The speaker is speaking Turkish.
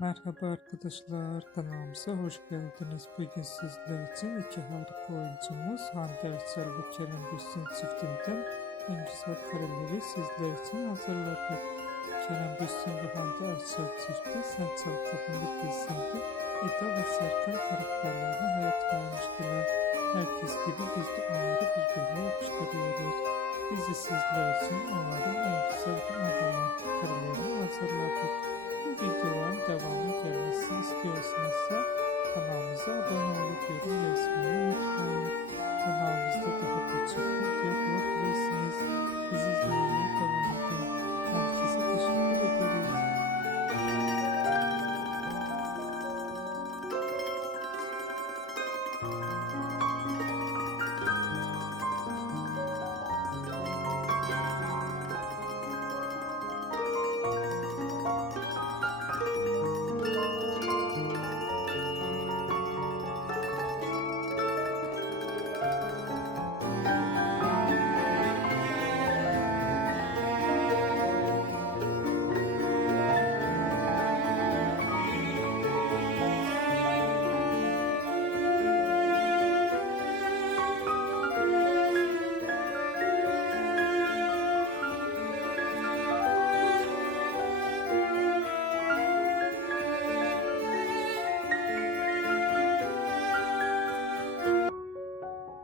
Merhaba arkadaşlar, kanalımıza hoş geldiniz. Bugün sizler için iki harika oyuncumuz Hande Erçel ve Kerem Bürsin çiftinden en güzel kareleri sizler için hazırladık. Kerem Bürsin ve Hande Erçel çifti Sen Çal Kapımı dizisinde Eda ve Serkan karakterlerine hayat vermiştiler. Herkes gibi biz de onları birbirine yapıştırıyoruz. Bizi sizler için onların en güzel ve romantik karelerini hazırladık. Bu videoların